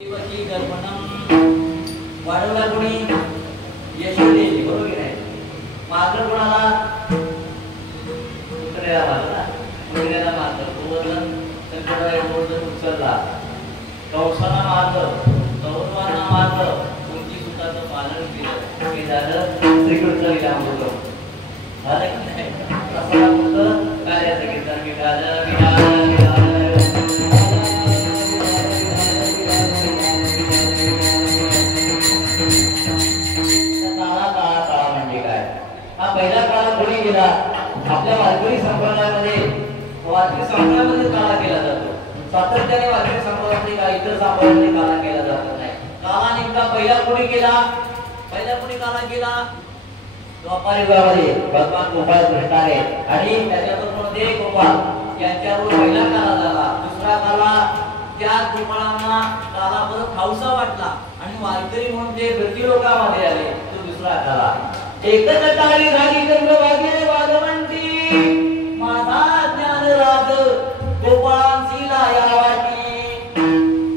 देवाची कल्पना वाढवला कोणी यशोदेवी बरोबर आहे. मात्र कोणाला पुत्र्याला मारला मुलग्याला मारलं गोवर्धन संकटाला गोवर्धन उचलला कंसाला मारलं कौरवांना मारलं कोणती सुताचं पालन केलं हे झालं श्रीकृष्ण लीलामृत झालं की नाही. असं फक्त कार्याचं कीर्तन विठाल पहिला काळ कोणी गेला आपल्या वारकरी संप्रदायामध्ये वारकरी संप्रदायामध्ये काळा केला जातो. सातत्याने वारकरी संप्रदायामध्ये काळ इतर संप्रदायामध्ये काळा केला जात नाही. काळा नेमका पहिला कोणी केला काळा केला द्वापार युगामध्ये भगवान गोपाळ कृष्ण आहे आणि त्याच्याबरोबर ते गोपाळ यांच्यावर पहिला काळा झाला. दुसरा काळा त्या गोपाळांना काळा परत खाऊसा वाटला आणि वारकरी म्हणून ते वृत्ती लोकांमध्ये आले. तो दुसरा काळा एकच टाळी झाली चंद्रभागे वादवंती माझा ज्ञान राज गोपाळांची लाया वाटी.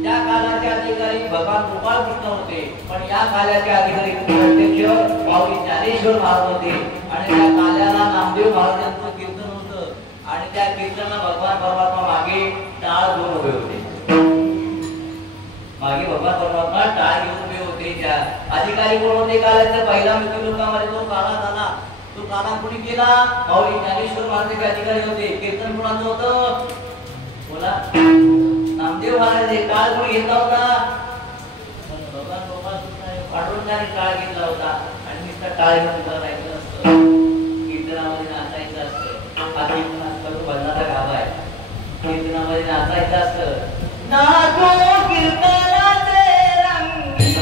त्या कालाचे अधिकारी भगवान गोपाळ कृष्ण होते पण या कालाचे अधिकारी प्रत्यक्ष पावली ज्ञानेश्वर महाराज होते आणि त्या काल्याला नामदेव महाराजांचं कीर्तन होतं आणि त्या कीर्तनाला भगवान परमात्मा मागे टाळ घेऊन उभे होते. मागे भगवान परमात्मा टाळ घेऊन उभे होते. त्या अधिकारी कोण होते कालाचा पहिला मृत्यू लोकांमध्ये तो काळा झाला. तो काळा कोणी केला पावली ज्ञानेश्वर महाराज अधिकारी होते. कीर्तन कोणाचं होतं बोला नामदेव महाराज. काळ कोणी घेतला होता भगवान गोपाळ पांडुरंगाने काळ घेतला होता आणि नुसता टाळ घेऊन उभा राहायचं नसतं. कीर्तनामध्ये नाचायचं असतं. हा कीर्तनात करू भजनाचा गाभा आहे. कीर्तनामध्ये नाचायचं असतं. नाचो कीर्तनाचे रंगी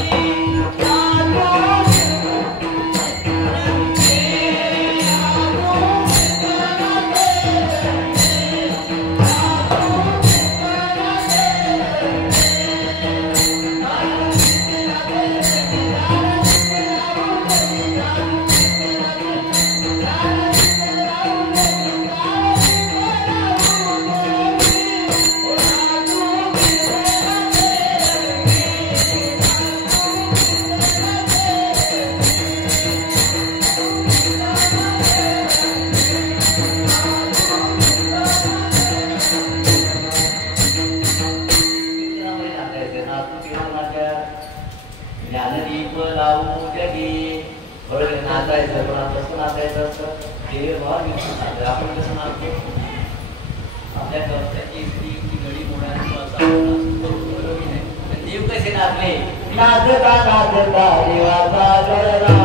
देव कसे नाचले नाचता नाचता देवाचा गळा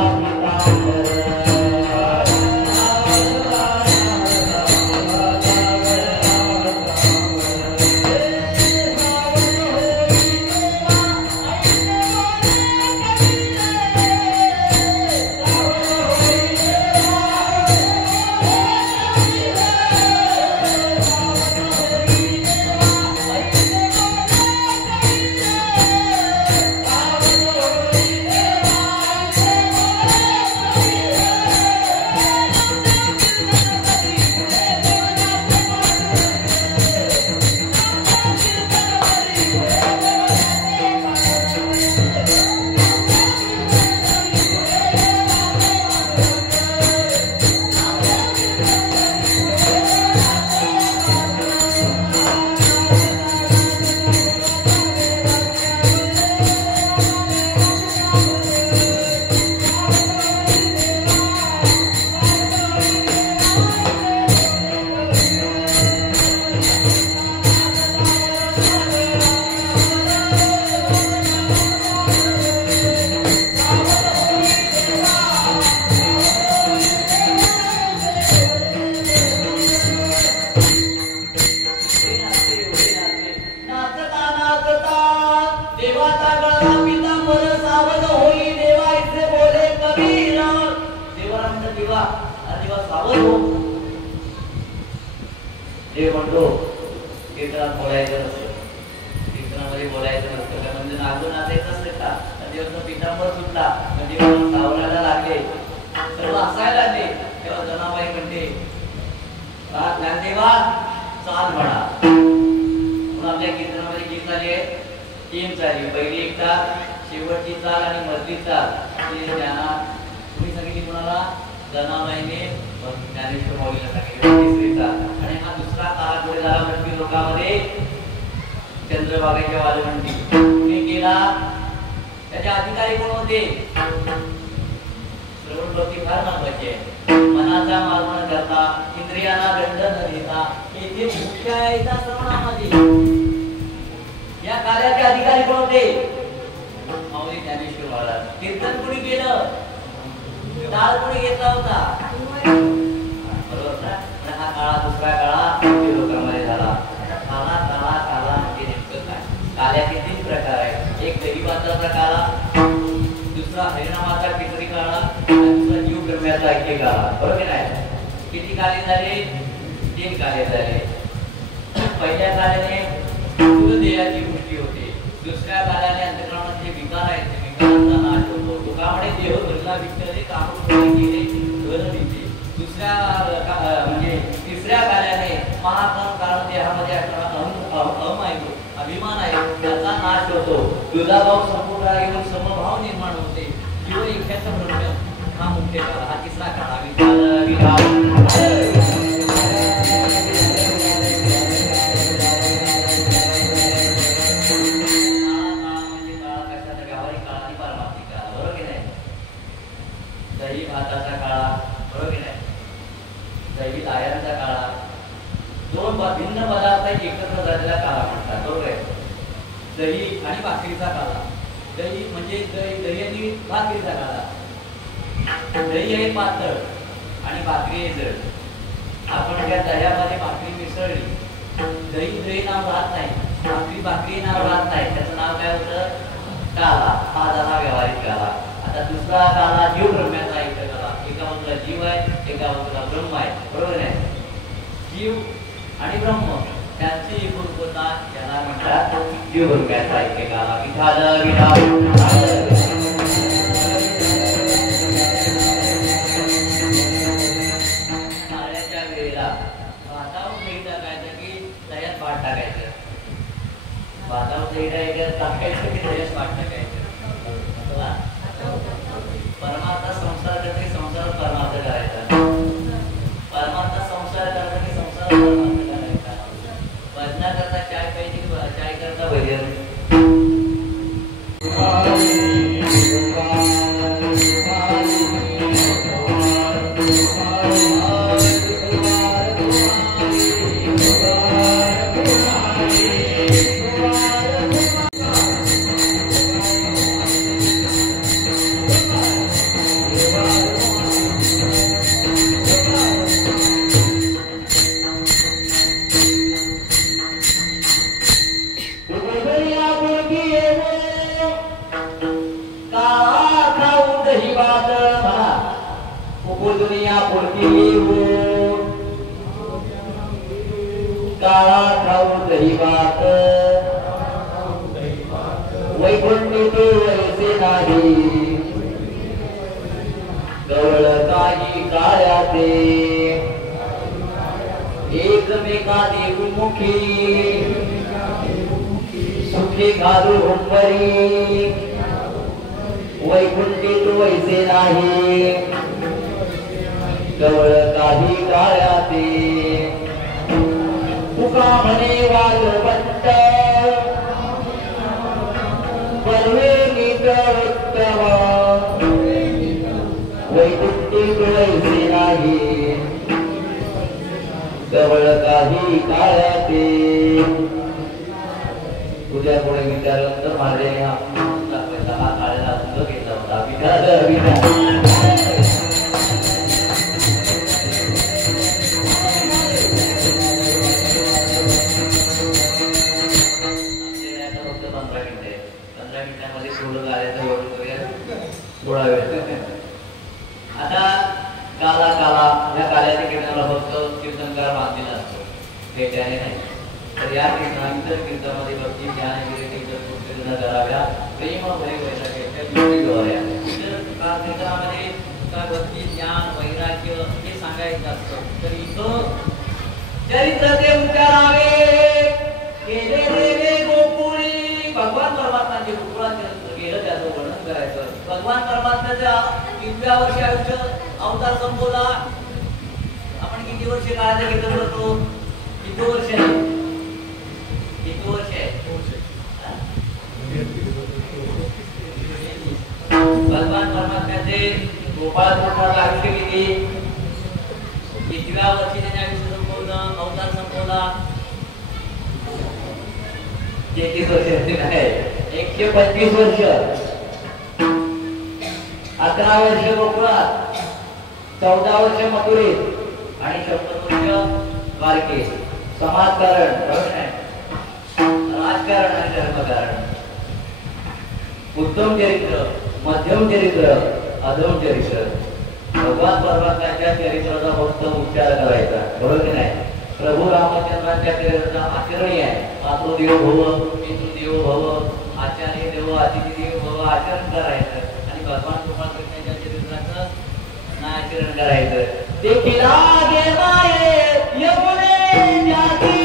देव म्हणतो कीर्तनात बोलायचं नसतं. कीर्तनामध्ये बोलायचं नसतं का म्हणजे नागून नाचायचं असतं का. देवाचा पितांबर सुटला म्हणजे सावरायला लागले सर्व हसायला लागले. तेव्हा जनाबाई म्हणते ज्ञानदेवा चाल म्हणा. म्हणून आपल्या कीर्तनामध्ये गीत झाली आहे तीन चाली, पहिली एक चाल, शेवटची चाल आणि मधली चाल ही ज्ञाना तुम्ही सांगितली कुणाला? जनाबाईने ज्ञानेश्वर माऊलीला सांगितली तिसरी चाल. आणि हा दुसरा काळा पुढे झाला भक्ती लोकांमध्ये चंद्रभागेच्या वाजवंती कुणी केला? त्याचे अधिकारी कोण होते? श्रवण भक्ती फार महत्वाची आहे. मनाचा मार न करता, इंद्रियांना दंड न देता, येथे मुख्य आहे त्या श्रवणामध्ये. या कार्याचे अधिकारी कोण होते? माऊली ज्ञानेश्वर महाराज. कीर्तन कुणी केलं? ताल कुणी घेतला होता? बरोबर ना? हा काळा दुसरा काळा लोकांमध्ये झाला. काला काला काला म्हणजे नेमकं काय? काल्याचे तीन प्रकार आहेत. एक दहीभाताचा काळा, दुसरा हरिनामाचा कीर्तनी काळा, आणि दुसरा जीव ब्रह्म्याचा ऐक्य काळा. बरोबर नाही? किती काळे झाले? तीन काळे झाले. पहिल्या काळाने देहाची गोष्टी होते, दुसऱ्या काळाने अंतःकरणाचे विकार आहेत ते विकारांचा नाश होतो. दुःखामुळे देह भरला विठ्ठले कामरूप गेले घर दिले. दुसऱ्या म्हणजे तिसऱ्या काळाने महाकाम कारण देहामध्ये अहम आहे, अभिमान आहे, त्याचा नाश होतो. दुधाभाव संपूर्ण येऊन समभाव निर्माण होते. जीव एकट्याचा ब्रह्म हा मुख्य काळ. हा तिसरा काळ दही भाताचा काळा. बरोबर नाही? दही आयरनचा काळा. दोन भिन्न पदार्थ एकत्र झालेला काळा म्हणतात. बरोबर आहे? दही आणि भाकरीचा काळा. दही म्हणजे दही आणि भाकरीचा काळा. दही आहे पातळ आणि भाकरी आहे जड. आपण त्या दह्यामध्ये भाकरी मिसळली, दही दही नाव राहत नाही, भाकरी भाकरी नाव राहत नाही. त्याचं नाव काय होतं? काला. हा झाला व्यावहारिक काला. आता दुसरा काला जीव ब्रह्म्याचा ऐक्य काला. एका बाजूला जीव आहे, एका बाजूला ब्रह्म आहे. बरोबर आहे? जीव आणि ब्रह्म त्यांची एकरूपता याला म्हणतात जीव ब्रह्म्याचा ऐक्य काला. विठाल विठाल नारळाच्या वेळेला भातावर दही टाकायचं की दह्यात भात टाकायचं? भातावर दही टाकायचं की दह्यात भात टाकायचं? परमार्थ संसार करते, संसार परमार्थ करायचा. परमार्थ संसार करते, संसार परमार्थ करायचा. भजना करता चाय पाहिजे, चाय करता भजन. काळा खाऊ दही भात वैकुंठी तो वैसे नाही गवळ काही काळ्याचे एकमेका देवमुखी सुखी घालू हुंबरी वैकुंठी तो वैसे नाही गवळ काही काळ्याचे तुका म्हणे वालवंत परवे नीत उत्तम वैकुंठी वैसे नाही गवळ काही काळ्याचे. उद्या पुढे विचारल्यानंतर महाराजांनी हा काळ्याला सुद्धा घेतला होता. विचार थोडा वेळ. आता काला काला या काल्याच्या कीर्तनाला फक्त कीर्तनकार बांधलेला असतो, भेटायला नाही. तर या कीर्तनानंतर कीर्तनामध्ये भक्ती ज्ञान कीर्तन कराव्या प्रेम भय वैराग्याच्या युक्ती गवाऱ्या. कीर्तनामध्ये भक्ती ज्ञान वैराग्य हे सांगायचं असतं. तर इथं चरित्र ते उच्चारावे केले देवे गोकुळी भगवान परमात्माचे गोकुळात गेलं त्याचं वर्णन करायचं. भगवान परमात्म्याच्या 3व्या वर्षी आयुष्य अवतार संपवला. आपण किती वर्ष काळाचं कीर्तन करतो? किती वर्ष आहे? किती वर्ष आहे? भगवान परमात्म्याचे गोपाळ गोकुळाचं आयुष्य कितव्या वर्षी त्याने आयुष्य संपवलं, अवतार संपवला? 33 वर्ष आहे. 125 वर्ष. 11 वर्ष गोकुळात, 14 वर्ष मथुरेत आणि 100 वर्ष द्वारकेत. समाजकारण, राजकारण आणि धर्मकारण. उत्तम चरित्र, मध्यम चरित्र, अधम चरित्र. भगवान परमात्म्याच्या चरित्राचा फक्त उच्चार करायचा, बरोबर की नाही? प्रभू रामचंद्रांच्या चरित्राचा आचरणीय आहे. मातृदेवो भव, पितृदेवो भव, आचार्य देवो, अतिथी देवो भव आचरण करायचं. आणि भगवान गोपाळ कृष्णाच्या चरित्राचं आचरण करायचं. ते पिला गेलाय यमुने जाती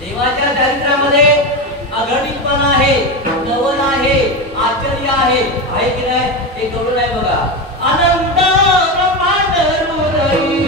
देवाच्या चरित्रामध्ये अगणितपणा आहे, नवल आहे, आश्चर्य आहे की नाही? ते कळून आहे बघा. अनंत ब्रह्मांड हृदयी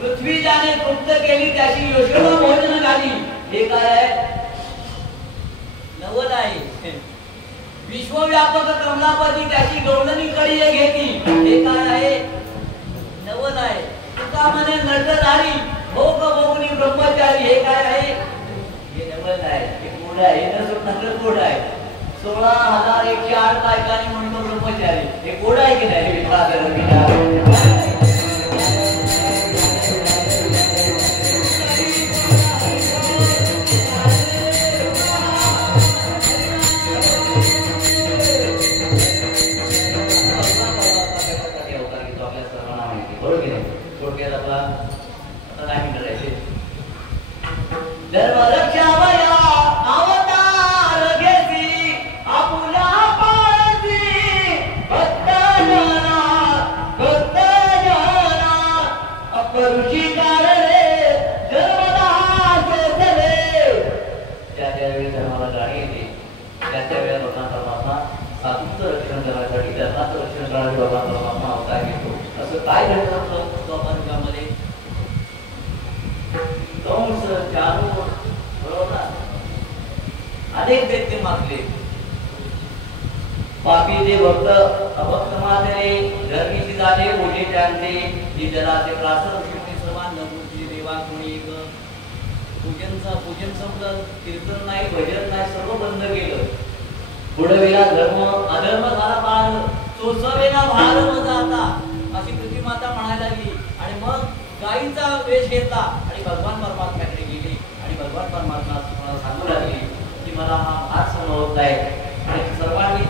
पृथ्वी ज्याने तृप्त केली त्याची यशोदा भोजन झाली. हे काय आहे? नवल आहे. विश्वव्यापक कमलापती त्याची गौडणी कळी घेती. हे काय आहे? नवल आहे. तुका म्हणे नटधारी भोग भोगनी ब्रह्मचारी हे काय आहे? हे नवल आहे, हे कोड आहे, हे न सुटणारं कोड आहे. 16,108 बायकांनी म्हणतो ब्रह्मचारी, हे कोड आहे की नाही? काय घडलं होतं द्वापारयुगामध्ये? कंस, चाणूर, बरोबर, अनेक दैत्य मारले. पापी ते भक्त अभक्त मारले, धर्मीची झाले, ओझे जाणले, निधनाचे प्रासन शिवणी सर्वांना नभूची देवा कोणी पूजन संपलं, कीर्तन नाही, भजन नाही, सर्व बंद केलं. बुडवेला धर्म, अधर्म झाला पार, चोचवेला भार न जाता, अशी पृथ्वी माता म्हणायला लागली. आणि मग गायीचा वेश घेतला आणि भगवान परमात्म्याकडे गेली आणि भगवान परमात्मा मला सांगू लागली की मला हा भार सहन होत नाही. आणि सर्वांनी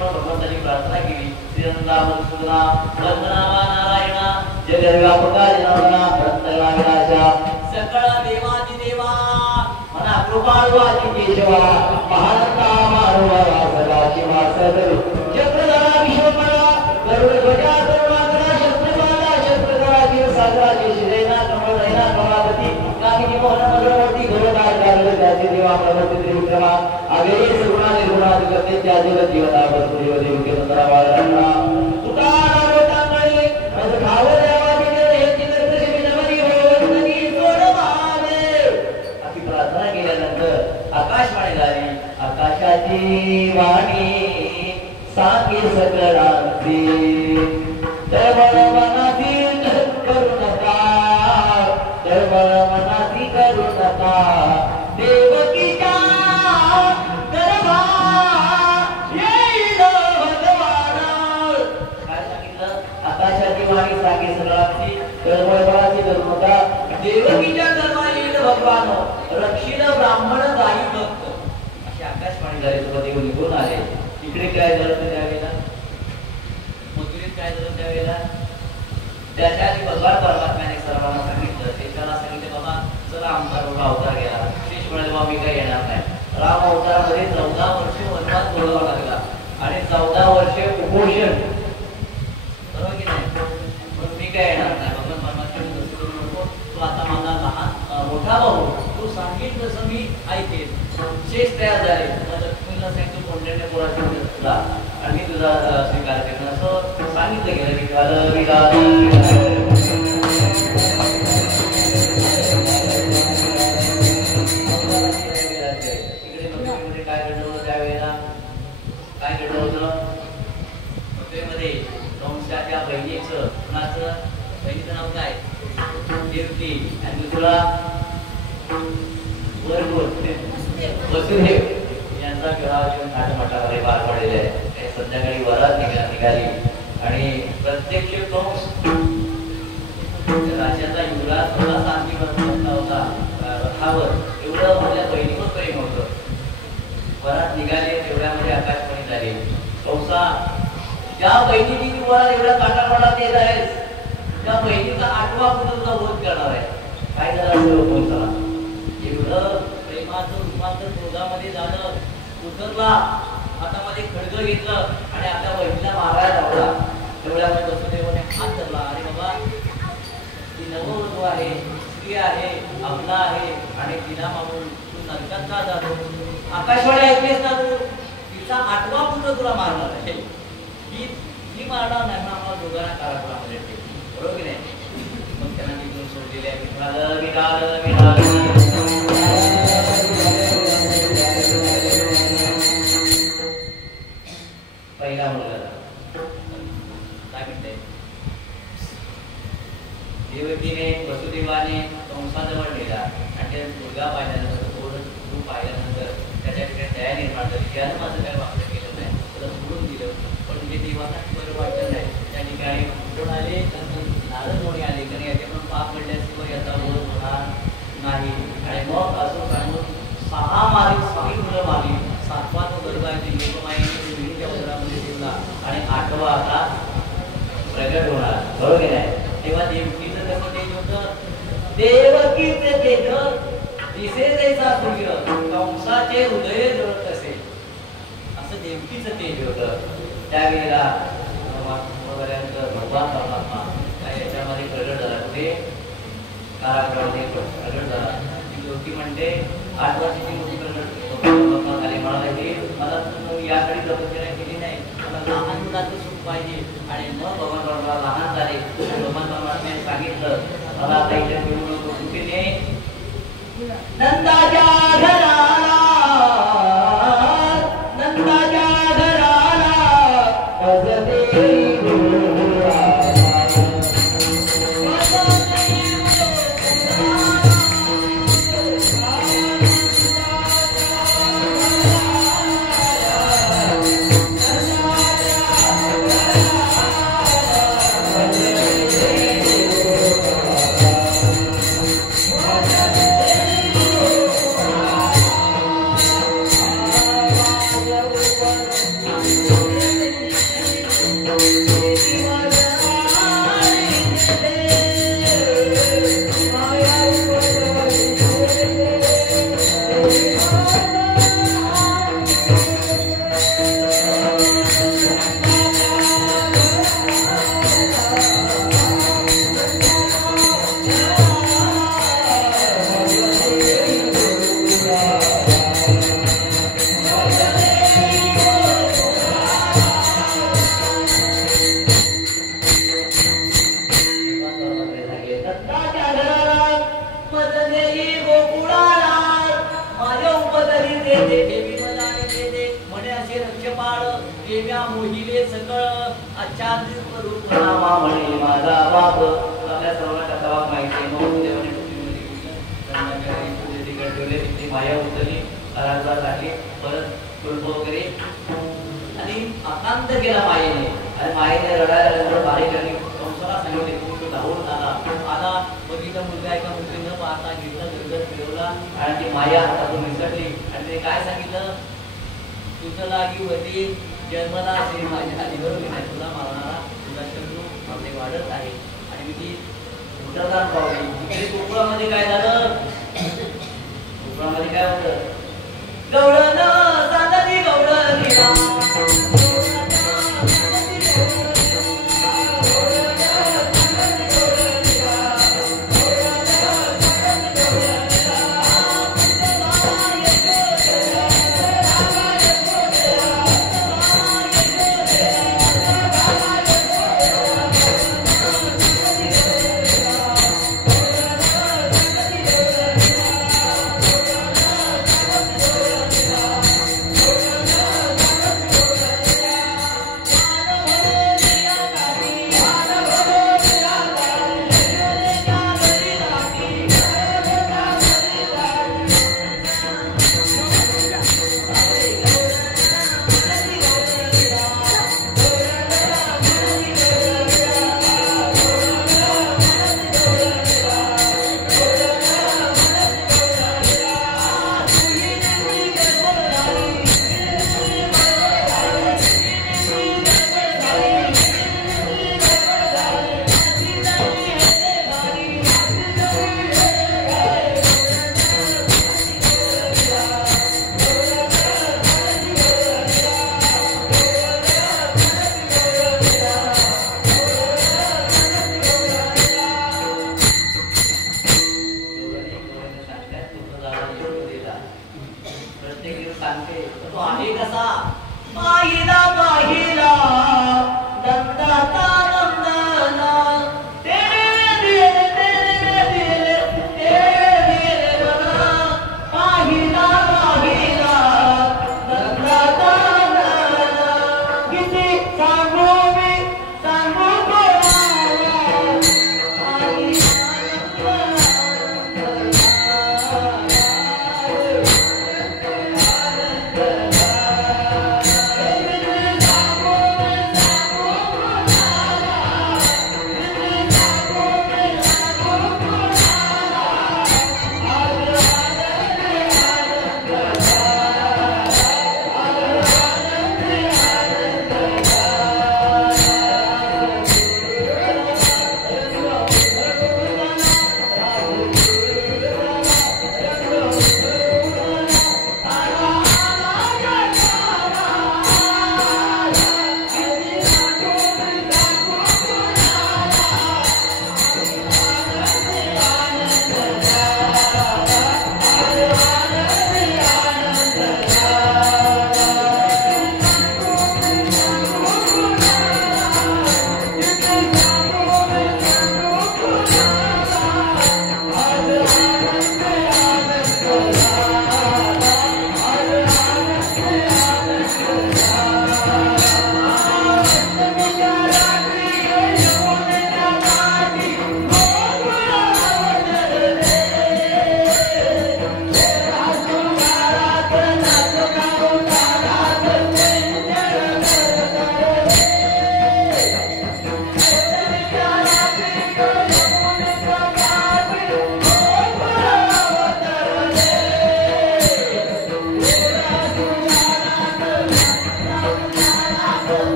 मला भगवंताची प्रार्थना केली. श्रीरंगा मधुसूदना वंदनावा नारायणा जगद्व्यापका जनार्दना भक्तला विनाशा सकळ देवादिदेवा मना कृपाळू आदि केशवा महानता मानवा सदाची वासदरू चक्रधरा विश्वकर्मा गरुड ध्वजा करुणाकरा शस्त्रपाला शस्त्रधरा जीव सागरा केशरेना कमलनयना कमलापती कामिनी मोहन मधुरमूर्ती घोरदार जागृत त्याचे देवा प्रवर्ती त्रिविक्रमा आगये सगुणा निर्गुणाधिपती त्याचे जीवता भरपूर देवके मंत्रा बाळगणा तुकारा लोटांगळे मज खाव देवा दिले हे चित्र शिविनमरी भगवंतनी सोडवावे. अशी प्रार्थना केल्यानंतर आकाशवाणी झाली. आकाशाची वाणी सांगे सकळांची तळमळ मनाची करू नका, तळमळ मनाची करू नका, देवकीच्या गर्भा येईल भगवान. काय सांगितलं? आकाशाची वाणी सांगे सकळांची तळमळ मनाची करू नका, देवकीच्या गर्भा येईल भगवान, रक्षिल ब्राह्मण गायी भक्त. अशी आकाशवाणी झाली. तुला देव निघून आले. इकडे काय झालं त्यावेळेला? मथुरेत काय झालं त्यावेळेला? त्याच्या आधी भगवान परमात्म्याने सर्वांना सांगितलं. त्याला सांगितलं बाबा चला आमचा बाबा अवतार गेला. शेष म्हणाले बाबा मी काही येणार नाही. राम अवतारामध्ये 14 वर्ष वनवास बोलावा लागला आणि 14 वर्षे उपोषण, बरोबर की नाही? पण मी काय येणार नाही. भगवान परमात्म्याने तसं करू नको, तू आता माझा लहान मोठा भाऊ, तू सांगितलं तसं मी ऐकेन. शेष तयार झाले. लक्ष्मीला सांगितलं कोणत्या पोराची तुला आणि मी तुझा स्वीकार केला असं सांगितलं गेलं. इकडे मथुरेमध्ये काय घडलं होतं त्यावेळेला? काय घडलं होतं मथुरेमध्ये? कंसाच्या बहिणीचं, कुणाचं? बहिणीचं नाव काय? देवकी. आणि दुसरा वसुदेव यांचा विवाह नाटमठामध्ये पार पडलेला आहे. संध्याकाळी वरात निघाली आणि प्रत्यक्ष कंस राज्याचा युवराज थोडा शांती बसला होता रथावर. एवढं माझ्या बहिणीवर प्रेम होतं. वरात निघाले तेवढ्यामध्ये आकाशवाणी झाली. कंसा, ज्या बहिणीने तू वरात एवढ्या काटापाटात येत आहेस त्या बहिणीचा 8वा पुत्र तुझा वध करणार आहे. काय झालं असं कंसाला? एवढं प्रेमाचं रूपांतर क्रोधामध्ये झालं. उतरला, हातामध्ये खडग घेतलं आणि आपल्या बहिणीला मारायला लावला. तेवढ्यामध्ये वसुदेवाने हात धरला. अरे बाबा, ती नववधू आहे, स्त्री आहे, आपला आहे आणि तिला मागून तू नरकात का जातो? आकाशवाणी ऐकलीस ना तू? तिचा 8वा पुत्र तुला मारणार आहे. ही मारणार नाही, मग आम्हाला दोघांना कारागृहामध्ये ठेव. बरोबर की नाही? मग त्यांना निघून सोडलेले आहे. पहिला मुलगा काय म्हणते? देवकीने, वसुदेवाने मुलगा पाहिल्यानंतर तू पाहिल्यानंतर त्याच्या ठिकाणी दया निर्माण झाली. त्यानं माझं काय वापर केलं नाही, त्याला सोडून दिलं. पण जे देवाला बरं वाटलं नाही त्या ठिकाणी कुठून आले नारद मुनी आले कारण याच्याकडून पाप घडल्याशिवाय याचा बोध होणार नाही. आणि मग असं सांगून 6 मुलं मारली. 7वा तो गर्भाची योगमायेने मुलीच्या उदरामध्ये ठेवला आणि 8वा आता प्रगट होणार. बरोबर आहे. तेव्हा देवकीचं कसं तेज होतं, देवकीचे तेज दिसे जैसा सूर्य कंसाचे हृदय जळत असे, असं देवकीचं तेज होतं. त्यावेळेला भगवान परमात्मा याच्यामध्ये प्रगट झाला. कुठे कारागृहामध्ये प्रगट झाला. ती ज्योती म्हणते 8 वर्षाची मोठी प्रगट झाली. म्हणाला की मला यासाठी तपश्चर्या केली नाही, मला लहान मुलाचं सुख पाहिजे. आणि मग भगवान परमात्मा लहान झाले. भगवान परमात्म्याने सांगितलं मला आता इथे घेऊन नको, कुठे ने नंदाच्या घराला, नंदाच्या घराला माया उतरली, आराधना लागली, परत कुलप वगैरे आणि अकांत केला मायेने. आणि मायेने रडायला लागल्यावर बारीक आणि कंसाला सांगितले तू धावून आला बघितलं मुलगा एका मुलगी न पाहता घेतला, गरगत फिरवला आणि ती माया हातातून मिसळली. आणि ते काय सांगितलं, तुझं लागी वती जन्मला असे माझ्या आधीवर नाही, तुला मारणारा तुझा शत्रू आपले वाढत आहे. आणि मी ती उतरदार पावली. तिकडे कोकणामध्ये काय झालं, कोकणामध्ये काय होतं, गवळण साधली गवळणी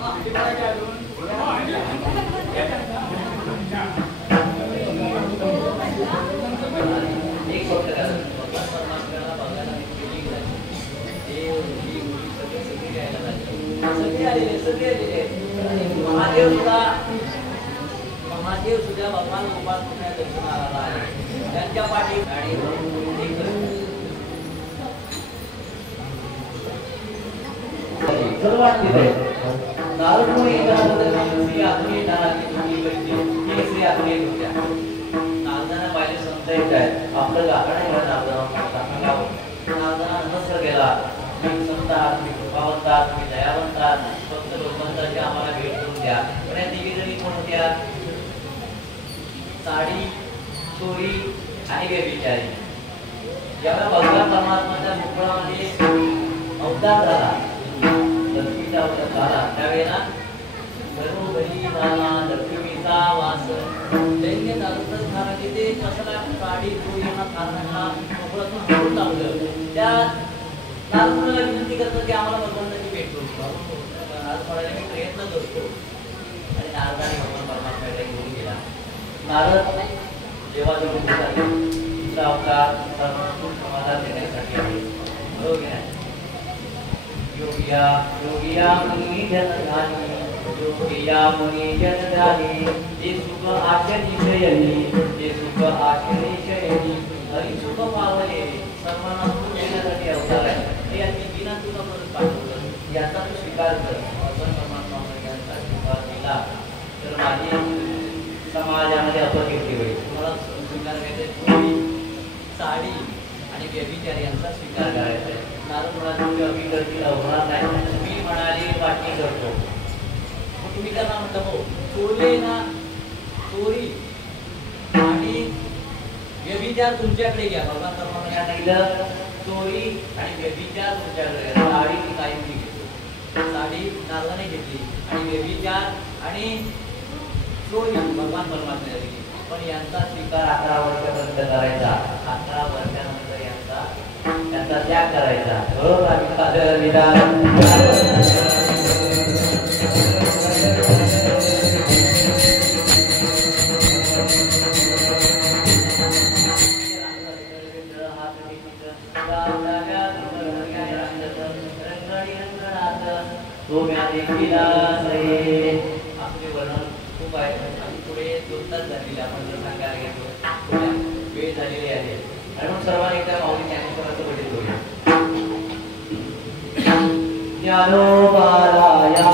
एक गोष्ट करा, भगवान परमात्म्याला बघायला गेली नाही. देव, ही मुली सगळे यायला लागले. सगळे आलेले. महादेव सुद्धा भगवान गोपाळ कृष्ण दर्शनाला आले. त्यांच्या पाठी गाडी सर्वात तिथे नारदमुनी श्री आत्मी येणार की ही श्री आत्मी येत होत्या. नारदांना पाहिले समजा येत आहे आपलं गाणं आहे नारदांना नमस्कार केला. मी समजात, मी कृपावंतात, मी दयावंतात, फक्त भगवंताची आम्हाला भेट करून द्या. पण या तिघी जणी कोण होत्या? साडी, चोरी आणि व्यभिचारी. जेव्हा भगवान परमात्माच्या मुखडामध्ये अवतार झाला, लक्ष्मीचा अवतार झाला, त्यावेळेला घरोघरी झाला लक्ष्मीचा वास. दैन्य नारद महाराज ते कशाला साडी चोरी यांना कारणांना मुखडातून सोडून लावलं. त्या नारदाला विनंती करतात की आम्हाला भगवंताची भेट करू. नारद मी प्रयत्न करतो. आणि नारदाने भगवान परमात्म्याकडे घेऊन गेला. नारद देवाचे रूप झाले. दुसरा अवतार समाधान देण्यासाठी आहे. बरोबर आहे. योगिया मुनी जनधानी, योगिया मुनी जनधानी, जे सुख आचनिशयनी, जे सुख आचनिशयनी, हरी सुख पावले. सर्वांना सुख देण्यासाठी अवतार आहे. हे यांनी बिना तुला परत पाठवलं. याचा तू स्वीकार कर. भगवान परमात्मा यांचा स्वीकार केला तर माझी समाजामध्ये अपकीर्ती होईल. तुम्हाला स्वीकार करायचा चोरी, साडी आणि व्यभिचारी यांचा स्वीकार करायचा आहे. नारद म्हणाले अभी करतील होणार नाही. मी म्हणाली वाटणी करतो. मग तुम्ही त्यांना म्हणता हो चोरी ना, चोरी आणि व्यभिचार तुमच्याकडे घ्या. भगवान परमात्म्याने सांगितलं चोरी आणि व्यभिचार तुमच्याकडे घ्या. साडी मी कायम घेतो. साडी नारदाने घेतली आणि व्यभिचार आणि चोरी भगवान परमात्म्याने दिली. पण यांचा स्वीकार 11 वर्षापर्यंत करायचा. 11 वर्षानंतर यांचा त्याग करायचा. बरोबर आम्ही सादर विधान खूप आहे. पुढे 2 तास झालेले आपण जर सांगायला गेलो वेळ झालेली आहे. आणि मग सर्वांनी एकदा माऊली ज्ञानेश्वराचं भजन करूया. ज्ञानोबाराया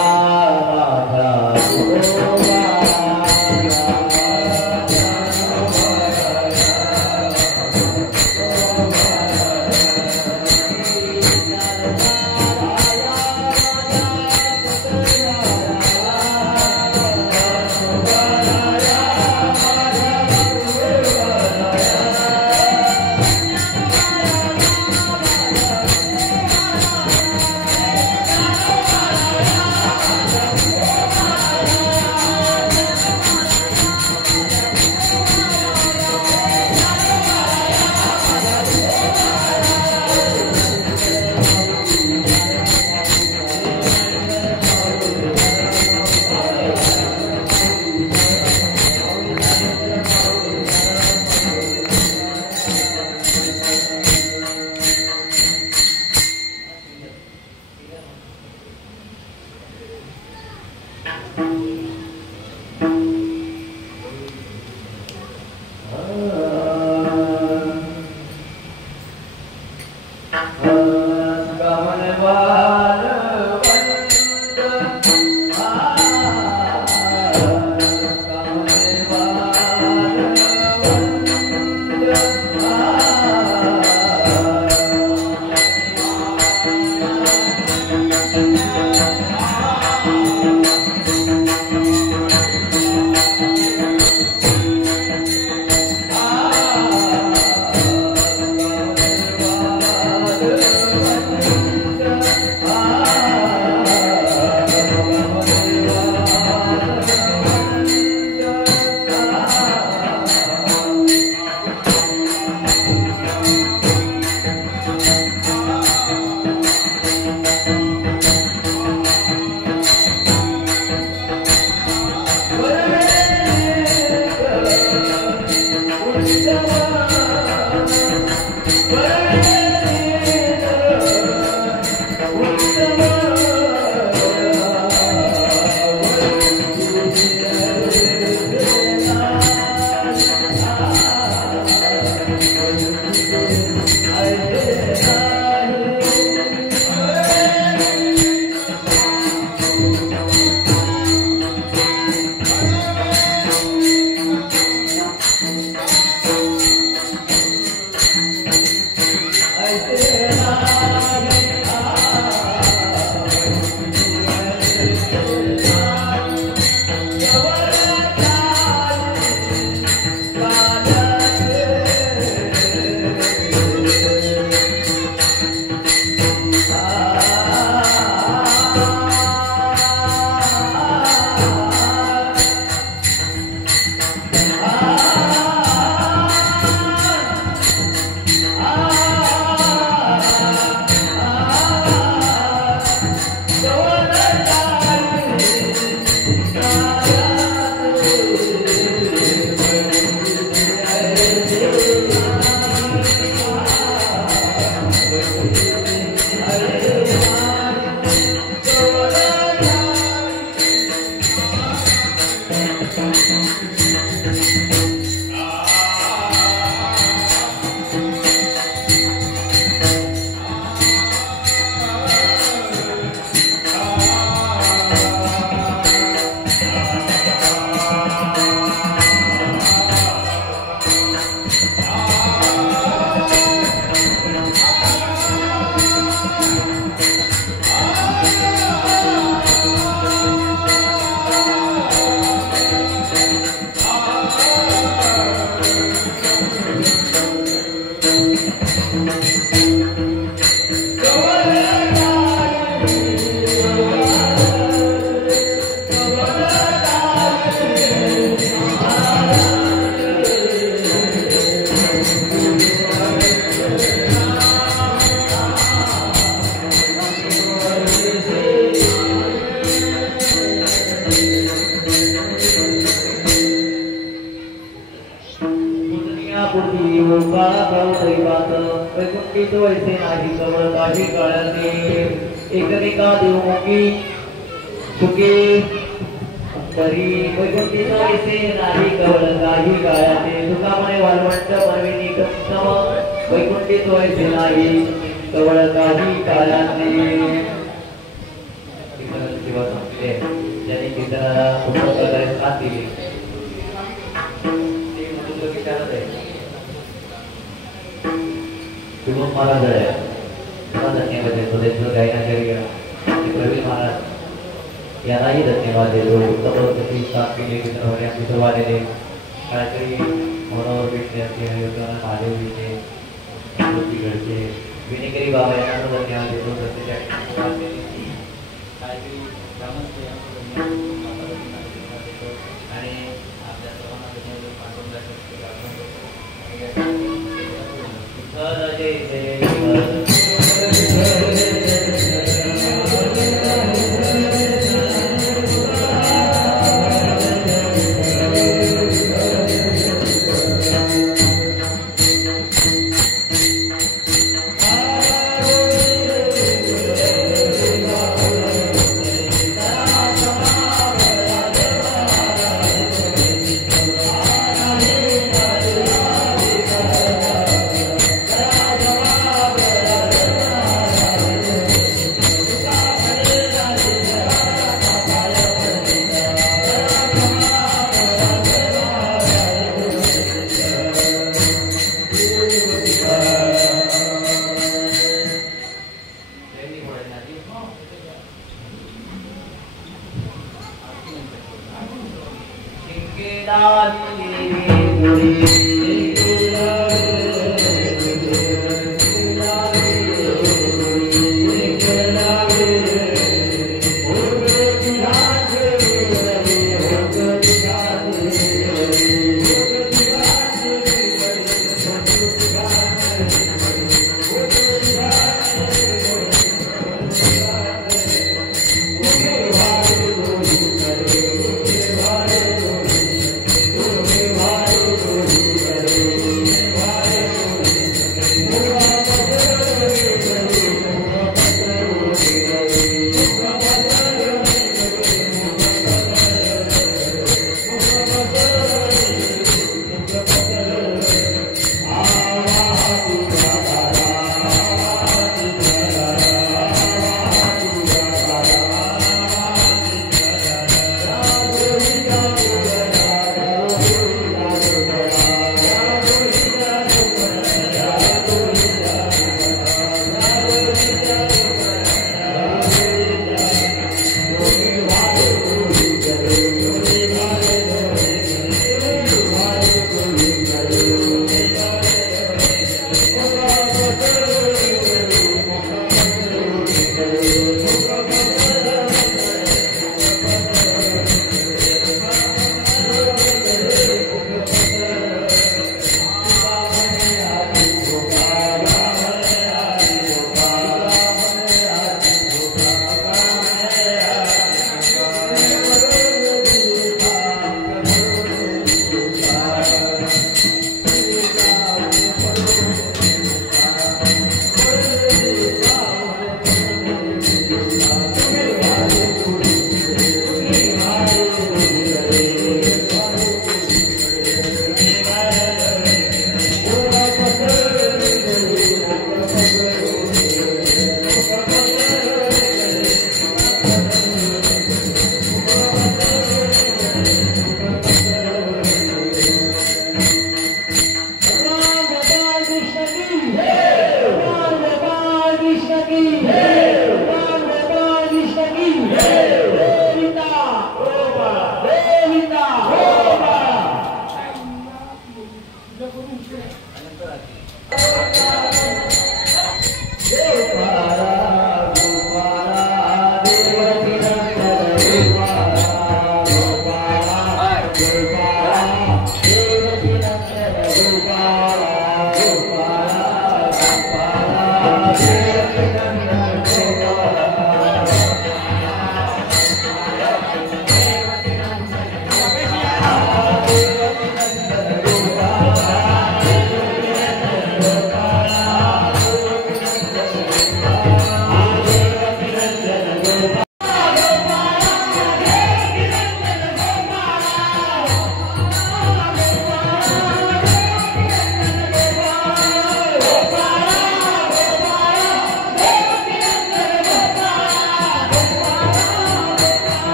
काळा प्रभू दैवात वैकुंठीत वैसे नाही कवळ काही काळाने एकमेका देवमुखी सुखी तरी वैकुंठीत वैसे नाही कवळ काही काळाने तुकामने वालवंट परविनी सम वैकुंठीत वैसे नाही कवळ काही काळाने ज्यांनी कीर्तनाला उत्तम प्रकारे साथ दिली शुभम महाराज आहे त्यांना धन्यवाद देतो त्यांचं गायनाचार्य प्रवीण महाराज यांनाही धन्यवाद देतो उत्तम प्रकारे साथ केली कीर्तनामध्ये आमचे सर्व आलेले काहीतरी मनोहर विद्यार्थी योजना महादेवीचे घडचे विनेकरी बाबा यांना धन्यवाद देतो काहीतरी आणि आपल्या Kita